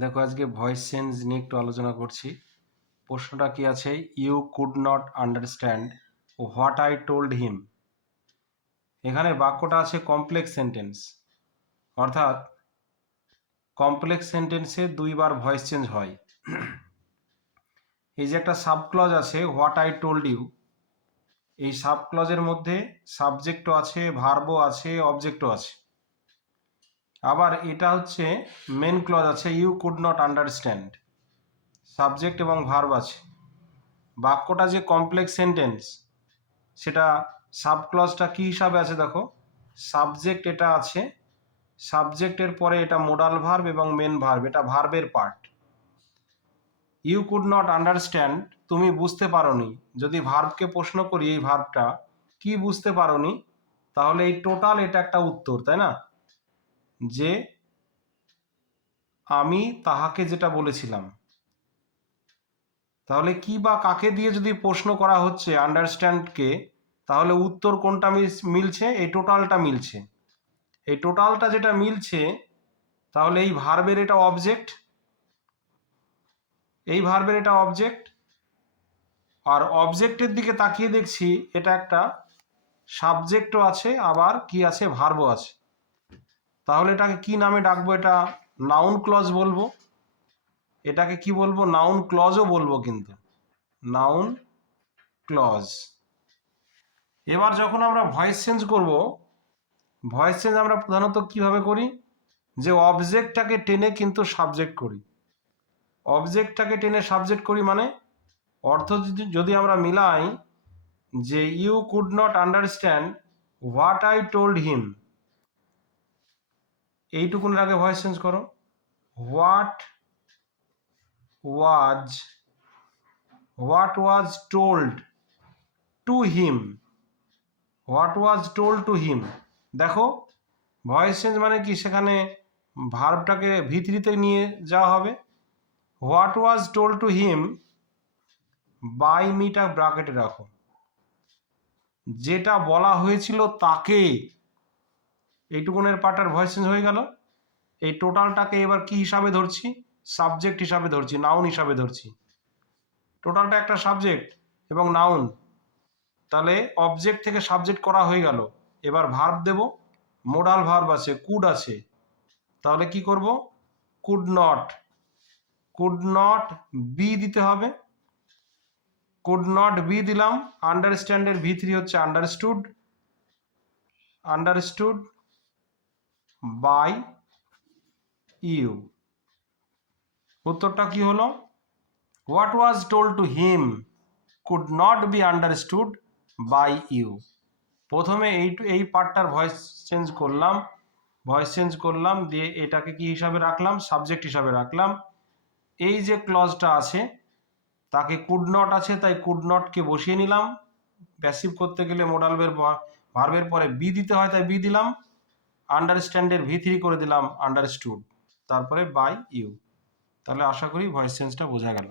দেখো আজকে voice change নিয়ে একটু আলোচনা করছি। প্রশ্নটা কি আছে? You could not understand what I told him. এখানে বাক্যটা আছে কমপ্লেক্স সেন্টেন্স, অর্থাৎ কমপ্লেক্স সেন্টেন্সে দুইবার ভয়েস চেঞ্জ হয়। এই যে একটা সাবক্লজ আছে হোয়াট আই টোল্ড ইউ, এই সাবক্লজের মধ্যে সাবজেক্টও আছে, ভার্বও আছে, অবজেক্টও আছে। আবার এটা হচ্ছে মেন ক্লজ আছে you could not understand, subject এবং ভার্ব আছে। বাক্যটা যে কমপ্লেক্স সেন্টেন্স, সেটা সাবক্লজটা কি হিসাবে আছে দেখো, সাবজেক্ট এটা আছে, সাবজেক্টের পরে এটা মোডাল ভার্ব এবং মেন ভার্ব, এটা ভার্বের part. You could not understand, তুমি বুঝতে পারোনি। যদি ভার্বকে প্রশ্ন করি এই ভার্বটা কি বুঝতে পারোনি, তাহলে এই টোটাল এটা একটা উত্তর, তাই না? যে আমি তাহাকে যেটা বলেছিলাম, তাহলে কি বা কাকে দিয়ে যদি প্রশ্ন করা হচ্ছে আন্ডারস্ট্যান্ডকে, তাহলে উত্তর কোনটা মিলছে? এই টোটালটা মিলছে। এই টোটালটা যেটা মিলছে, তাহলে এই ভার্বের এটা অবজেক্ট, এই ভার্বের এটা অবজেক্ট, আর অবজেক্টের দিকে তাকিয়ে দেখছি এটা একটা সাবজেক্টও আছে, আবার কি আছে, ভার্বও আছে। তাহলে এটাকে কি নামে ডাকবো? এটা নাউন ক্লজ বলবো। এটাকে কি বলবো? নাউন ক্লজও বলবো, কিন্তু নাউন ক্লজ। এবার যখন আমরা ভয়েস চেঞ্জ করব, ভয়েস চেঞ্জ আমরা প্রধানত কিভাবে করি? যে অবজেক্টটাকে টেনে কিন্তু সাবজেক্ট করি। অবজেক্টটাকে টেনে সাবজেক্ট করি মানে অর্থ যদি আমরা মিলাই, যে you could not understand what I told him, এইটুকুনের আগে ভয়েস চেঞ্জ করো। What was told to him, what was told to him. দেখো ভয়েস চেঞ্জ মানে কি, সেখানে ভার্বটাকে ভিতরিতে নিয়ে যাওয়া হবে। What was told to him by মিটা ব্র্যাকেটে রাখো, যেটা বলা হয়েছিল তাকে, এইটুকুনের পার্টার ভয়েস চেঞ্জ হয়ে গেল। এই টোটালটাকে এবার কি হিসাবে ধরছি? সাবজেক্ট হিসাবে ধরছি, নাউন হিসাবে ধরছি। টোটালটা একটা সাবজেক্ট এবং নাউন, তাহলে অবজেক্ট থেকে সাবজেক্ট করা হয়ে গেল। এবার ভার্ব দেব, মোডাল ভার্ব আছে, কুড আছে। তাহলে কি করব? কুড নট বি দিতে হবে। কুড নট বি দিলাম। আন্ডারস্ট্যান্ডের ভি3 হচ্ছে আন্ডারস্টুড বাই ইউ। উত্তরটা কি হলো? What was told to him could not be understood by you. প্রথমে এই পার্টটার ভয়েস চেঞ্জ করলাম, দিয়ে এটাকে কি হিসাবে রাখলাম? সাবজেক্ট হিসাবে রাখলাম। এই যে ক্লজটা আছে তাকে কুড নট আছে, তাই কুড নটকে বসিয়ে নিলাম। প্যাসিভ করতে গেলে মোডাল ভার্বের পরে বি দিতে হয়, তাই বি দিলাম। আন্ডারস্ট্যান্ডের ভি3 করে দিলাম আন্ডারস্টুড, তারপরে বাই ইউ। তাহলে আশা করি ভয়েস চেঞ্জটা বোঝা গেল।